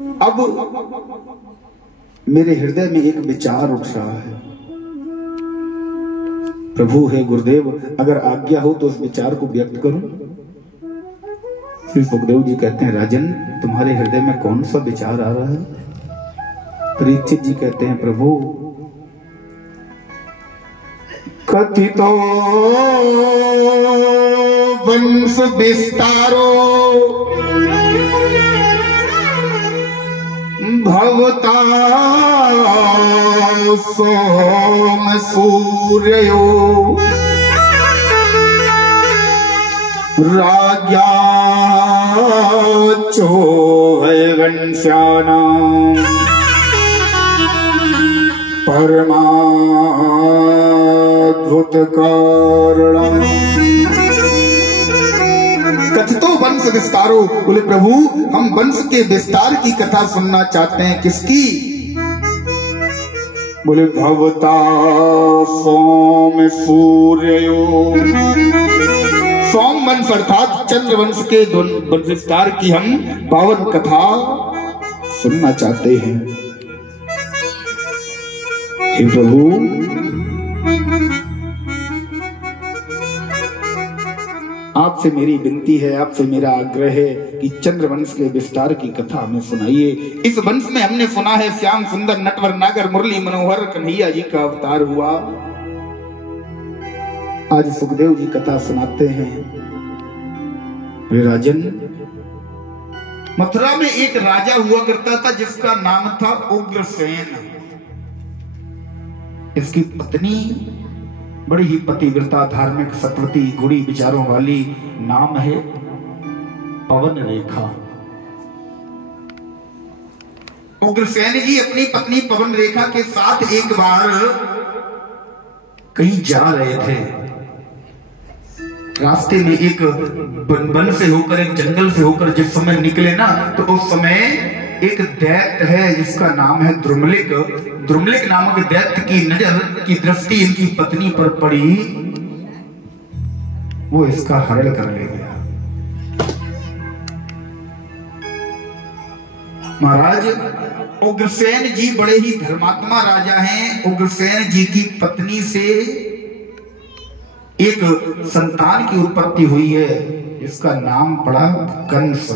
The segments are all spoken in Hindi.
अब मेरे हृदय में एक विचार उठ रहा है। प्रभु है गुरुदेव, अगर आज्ञा हो तो उस विचार को व्यक्त करूं। श्री सुखदेव जी कहते हैं, राजन तुम्हारे हृदय में कौन सा विचार आ रहा है? परीक्षित जी कहते हैं, प्रभु कथितो वंश विस्तारो भवता सोम सूर्यो राज्ञा वंश्यानां परमाद्भुत कारणम्। कथितो वंश विस्तारो, बोले प्रभु हम वंश के विस्तार की कथा सुनना चाहते हैं। किसकी? बोले भवता सोम सूर्यो, सोम वंश अर्थात चंद्र वंश के विस्तार की हम पावन कथा सुनना चाहते हैं। हे प्रभु आपसे मेरी विनती है, आपसे मेरा आग्रह है कि चंद्रवंश के विस्तार की कथा हमें सुनाइए। इस वंश में हमने सुना है श्याम सुंदर नटवर नागर मुरली मनोहर कन्हैया जी का अवतार हुआ। आज सुखदेव जी कथा सुनाते हैं। राजन, मथुरा में एक राजा हुआ करता था जिसका नाम था उग्रसेन। इसकी पत्नी बड़ी ही पतिव्रता, धार्मिक, सतवती, गुड़ी विचारों वाली, नाम है पवन रेखा। उग्रसेन जी अपनी पत्नी पवन रेखा के साथ एक बार कहीं जा रहे थे। रास्ते में एक वन से होकर, एक जंगल से होकर जिस समय निकले ना, तो उस समय एक दैत्य है जिसका नाम है द्रुमलिक। द्रुमलिक नामक दैत्य की नजर की दृष्टि इनकी पत्नी पर पड़ी, वो इसका हरण कर ले गया। महाराज उग्रसेन जी बड़े ही धर्मात्मा राजा हैं। उग्रसेन जी की पत्नी से एक संतान की उत्पत्ति हुई है, इसका नाम पड़ा कंस।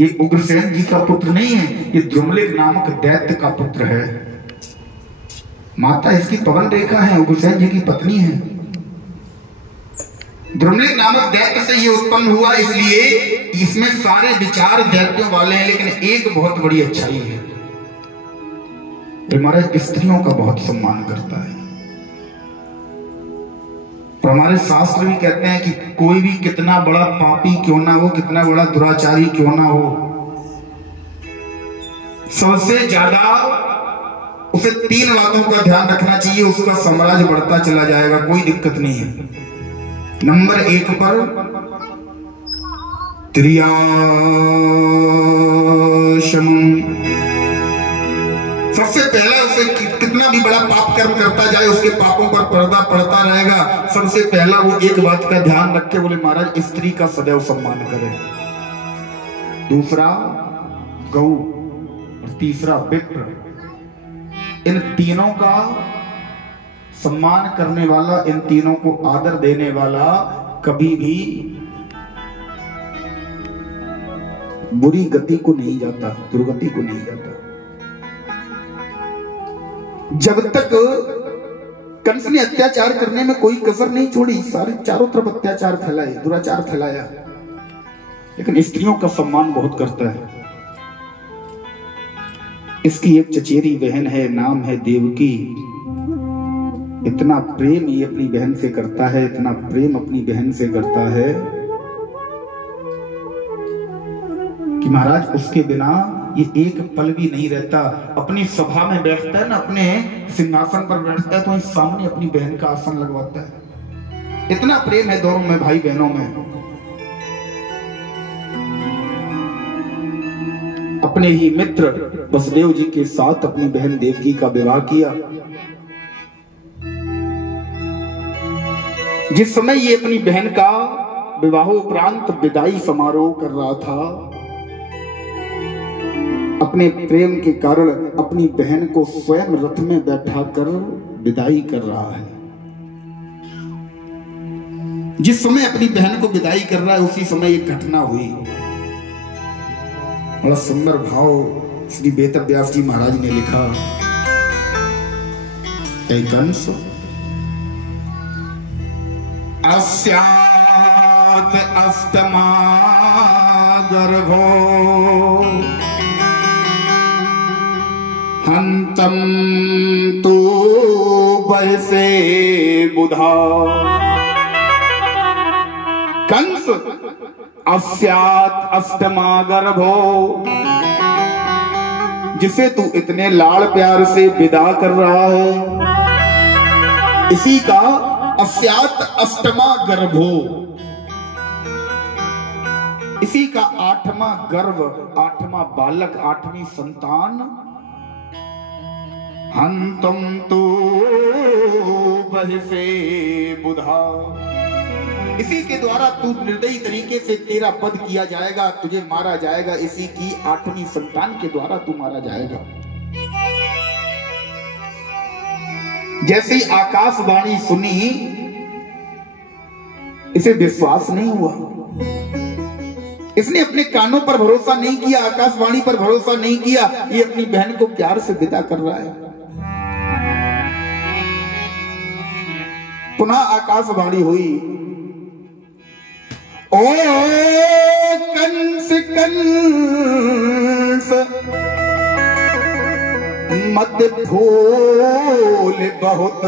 ये उग्रसेन जी का पुत्र नहीं है, ये द्रुमलिक नामक दैत्य का पुत्र है। माता इसकी पवन रेखा है, उग्रसेन जी की पत्नी है। द्रुमलिक नामक दैत्य से ये उत्पन्न हुआ, इसलिए इसमें सारे विचार दैत्यों वाले हैं, लेकिन एक बहुत बड़ी अच्छाई है, हमारे स्त्रियों का बहुत सम्मान करता है। तो हमारे शास्त्र भी कहते हैं कि कोई भी कितना बड़ा पापी क्यों ना हो, कितना बड़ा दुराचारी क्यों ना हो, सबसे ज्यादा उसे 3 बातों का ध्यान रखना चाहिए, उसका साम्राज्य बढ़ता चला जाएगा, कोई दिक्कत नहीं है। नंबर 1 पर त्रियाशमं, सबसे पहला उसे कितना भी बड़ा पाप कर्म करता जाए उसके पापों पर पर्दा पड़ता रहेगा। सबसे पहला वो एक बात का ध्यान रखे, बोले महाराज स्त्री का सदैव सम्मान करे। दूसरा गौ, और तीसरा विप्र। इन तीनों का सम्मान करने वाला, इन तीनों को आदर देने वाला कभी भी बुरी गति को नहीं जाता, दुर्गति को नहीं जाता। जब तक कंस ने अत्याचार करने में कोई कसर नहीं छोड़ी, सारे चारों तरफ अत्याचार फैलाए, दुराचार फैलाया, लेकिन स्त्रियों का सम्मान बहुत करता है। इसकी एक चचेरी बहन है, नाम है देवकी। इतना प्रेम ये अपनी बहन से करता है, इतना प्रेम अपनी बहन से करता है कि महाराज उसके बिना ये एक पल भी नहीं रहता। अपनी सभा में बैठता है ना, अपने सिंहासन पर बैठता है, तो इस सामने अपनी बहन का आसन लगवाता है। इतना प्रेम है दोनों में, भाई बहनों में। अपने ही मित्र वसुदेव जी के साथ अपनी बहन देवकी का विवाह किया। जिस समय ये अपनी बहन का विवाहोपरांत विदाई समारोह कर रहा था, अपने प्रेम के कारण अपनी बहन को स्वयं रथ में बैठाकर विदाई कर रहा है। जिस समय अपनी बहन को विदाई कर रहा है उसी समय एक घटना हुई। बड़ा सुंदर भाव श्री वेदव्यास जी महाराज ने लिखा। कंस अस्यात् अष्टमा गर्भो हंतम तु वयसे बुधा। कंस अस्यात् अष्टमा गर्भो, जिसे तू इतने लाड़ प्यार से विदा कर रहा है, इसी का अस्यात् अष्टमा गर्भो, इसी का 8वां गर्भ, 8वां बालक, 8वीं संतान। हंतम तो बहसे बुधा, इसी के द्वारा तू निर्दयी तरीके से तेरा वध किया जाएगा, तुझे मारा जाएगा, इसी की 8वीं संतान के द्वारा तू मारा जाएगा। जैसे ही आकाशवाणी सुनी, इसे विश्वास नहीं हुआ। इसने अपने कानों पर भरोसा नहीं किया, आकाशवाणी पर भरोसा नहीं किया। ये अपनी बहन को प्यार से विदा कर रहा है। पुनः आकाशवाणी हुई। ओ कंस कंस मत भूल बहुत,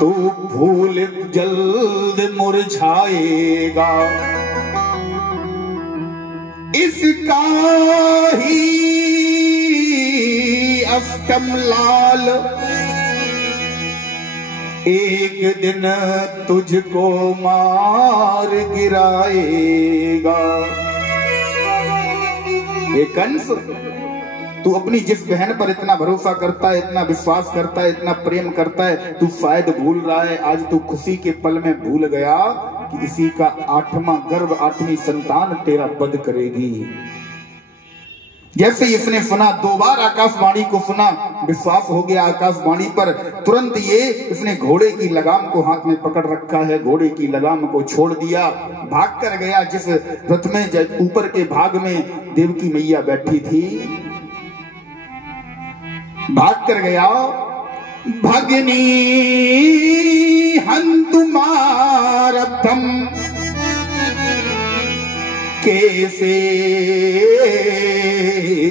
तू भूल जल्द मुरझाएगा। इसका ही अष्टम लाल एक दिन तुझको मार गिराएगा। ये कंस, तू अपनी जिस बहन पर इतना भरोसा करता है, इतना विश्वास करता है, इतना प्रेम करता है, तू शायद भूल रहा है। आज तू खुशी के पल में भूल गया कि इसी का 8वां गर्भ, 8वीं संतान तेरा वध करेगी। जैसे इसने सुना, 2 बार आकाशवाणी को सुना, विश्वास हो गया आकाशवाणी पर। तुरंत ये इसने घोड़े की लगाम को हाथ में पकड़ रखा है, घोड़े की लगाम को छोड़ दिया, भाग कर गया जिस रथ में ऊपर के भाग में देवकी मैया बैठी थी, भाग कर गया। भगनी हंतुमारब्धम कैसे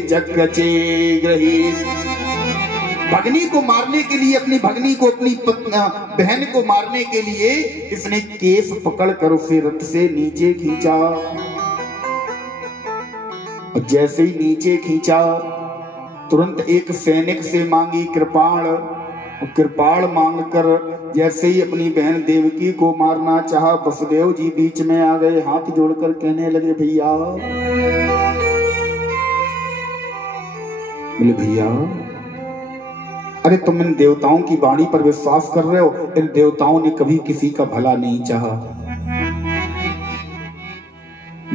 जगचे ग्रही। भगनी को मारने के लिए, अपनी भगनी को, अपनी बहन को मारने के लिए इसने केस पकड़कर उसे रथ से नीचे खींचा। और जैसे ही नीचे खींचा, तुरंत एक सैनिक से मांगी कृपाण, कृपाण मांगकर जैसे ही अपनी बहन देवकी को मारना चाहा, वसुदेव जी बीच में आ गए, हाथ जोड़कर कहने लगे, भैया, बोले भैया, अरे तुम इन देवताओं की वाणी पर विश्वास कर रहे हो, इन देवताओं ने कभी किसी का भला नहीं चाहा।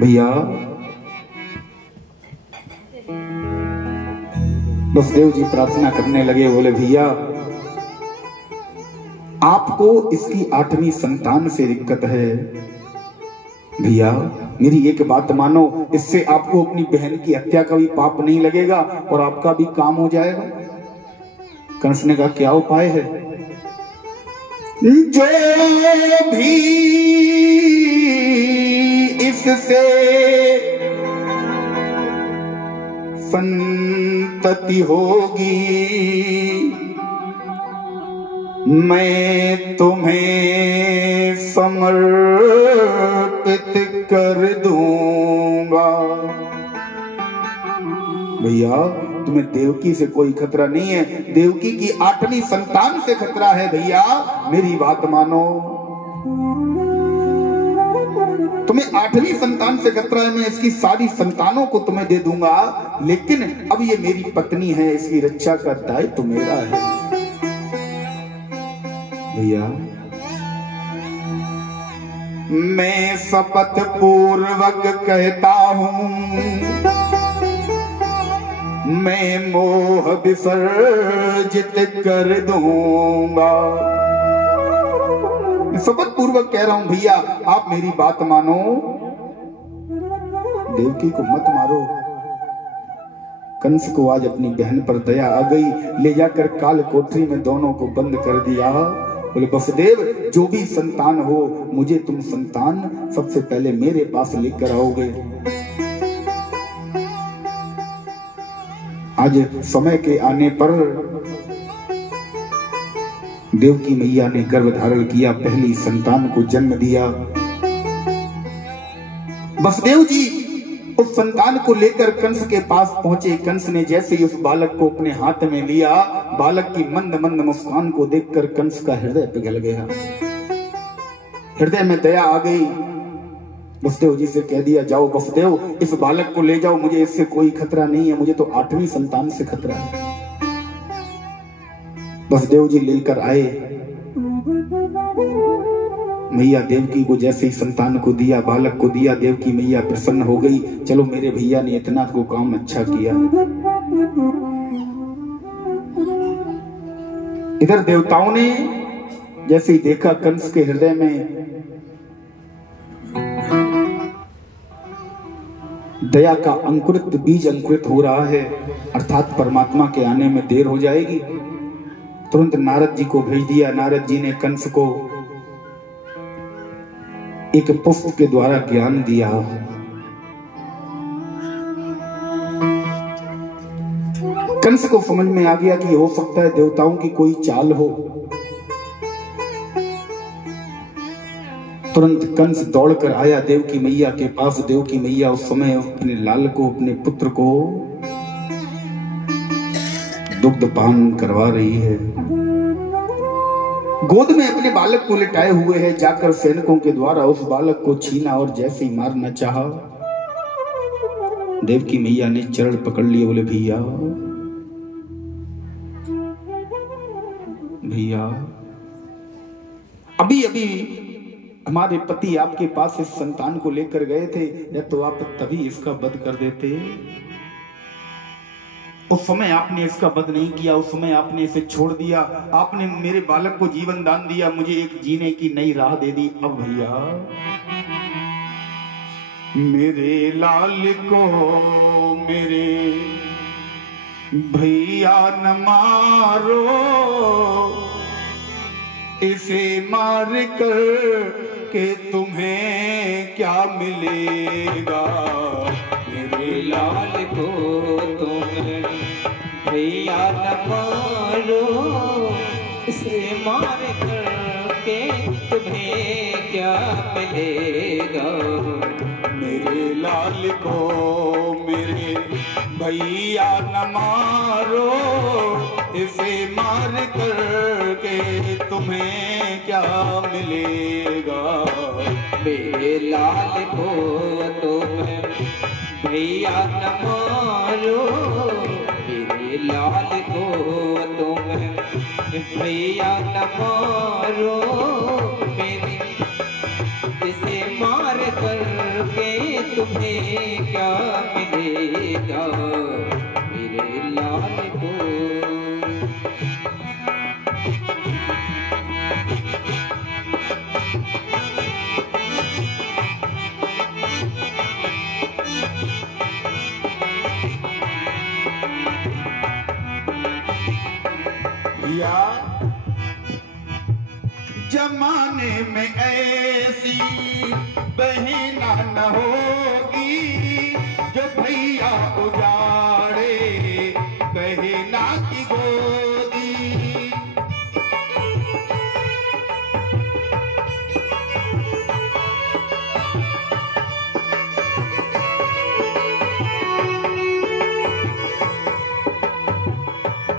भैया, वसुदेव जी प्रार्थना करने लगे, बोले भैया, आपको इसकी 8वीं संतान से दिक्कत है। भैया, मेरी एक बात मानो, इससे आपको अपनी बहन की हत्या का भी पाप नहीं लगेगा और आपका भी काम हो जाएगा। कंस ने कहा, क्या उपाय है? जो भी इससे संतति होगी, मैं तुम्हें समर्पित कर दूंगा। भैया, तुम्हें देवकी से कोई खतरा नहीं है, देवकी की 8वीं संतान से खतरा है। भैया, मेरी बात मानो, तुम्हें 8वीं संतान से खतरा है, मैं इसकी सारी संतानों को तुम्हें दे दूंगा, लेकिन अब ये मेरी पत्नी है, इसकी रक्षा का दायित्व मेरा है। भैया, मैं शपथ पूर्वक कहता हूं, मैं मोह विसर्जित कर दूंगा। शपथ पूर्वक कह रहा हूं भैया, आप मेरी बात मानो, देवकी को मत मारो। कंस को आज अपनी बहन पर दया आ गई, ले जाकर काल कोठरी में दोनों को बंद कर दिया। बोले वसुदेव, जो भी संतान हो, मुझे तुम संतान सबसे पहले मेरे पास लेकर आओगे। आज समय के आने पर देवकी मैया ने गर्भ धारण किया, पहली संतान को जन्म दिया। वसुदेव जी उस संतान को लेकर कंस के पास पहुंचे। कंस ने जैसे ही उस बालक को अपने हाथ में लिया, बालक की मंद मंद मुस्कान को देखकर कंस का हृदय पिघल गया, हृदय में दया आ गई। वसुदेव जी से कह दिया, जाओ वसुदेव, इस बालक को ले जाओ, मुझे इससे कोई खतरा नहीं है, मुझे तो 8वीं संतान से खतरा है। वसुदेव जी लेकर आए। मैया देवकी को जैसे ही संतान को दिया, बालक को दिया, देवकी मैया प्रसन्न हो गई। चलो मेरे भैया ने इतना को काम अच्छा किया। इधर देवताओं ने जैसे ही देखा कंस के हृदय में दया का अंकुरित बीज अंकुरित हो रहा है, अर्थात परमात्मा के आने में देर हो जाएगी, तुरंत नारद जी को भेज दिया। नारद जी ने कंस को एक पुष्प के द्वारा ज्ञान दिया। कंस को समझ में आ गया कि हो सकता है देवताओं की कोई चाल हो। तुरंत कंस दौड़कर आया देवकी मैया के पास। देवकी मैया उस समय अपने लाल को, अपने पुत्र को दुग्ध पान करवा रही है, गोद में अपने बालक को लिटाए हुए है। जाकर सैनिकों के द्वारा उस बालक को छीना और जैसे ही मारना चाहा, देवकी मैया ने चरण पकड़ लिए। बोले भैया भैया, अभी अभी हमारे पति आपके पास इस संतान को लेकर गए थे, या तो आप तभी इसका वध कर देते। उस समय आपने इसका वध नहीं किया, उस समय आपने इसे छोड़ दिया, आपने मेरे बालक को जीवन दान दिया, मुझे एक जीने की नई राह दे दी। अब भैया मेरे लाल को मेरे भैया न मारो, इसे मार कर के तुम्हें क्या मिलेगा। मेरे लाल को तुम भैया न मारो, इसे मार कर के तुम्हें क्या मिलेगा। मेरे लाल को मेरे भैया न मारो, इसे मार कर के तुम्हें क्या मिलेगा। मेरे लाल को तुम भैया न मारो, मेरे लाल को तुम भैया न मारो, मेरे इसे मार कर के तुम्हें क्या मिलेगा। मेरे लाल को जमाने में ऐसी बहना न होगी, जो भैया उजाड़े बहना की गोदी।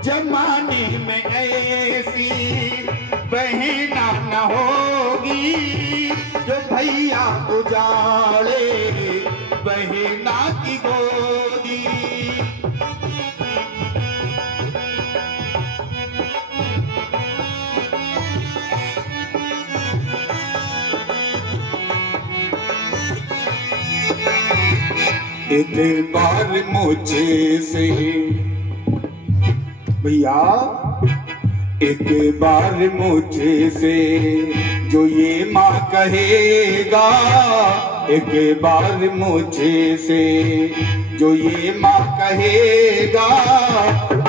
जमाने में ऐसी बहना न होगी, जो भैया उजाड़े बहना की गोदी। एक बार मुझे से भैया एक बार मुझे से जो ये माँ कहेगा, एक बार मुझे से जो ये माँ कहेगा,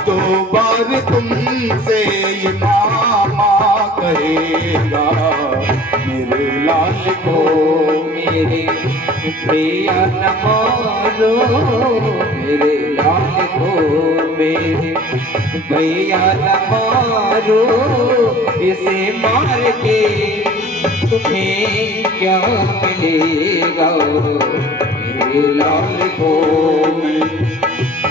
दो बार तुमसे ये मामा कहेगा। मेरे लाल को मेरे भैया न मारो, मेरे लाल को मेरे भैया न मारो, इसे मार के तुम्हें क्या मिलेगा। मेरे लाल को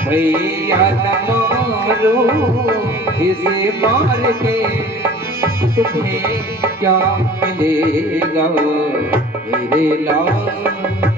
भैया न मारो, इसे मार के तुम्हें क्या मिलेगा। मेरे लाल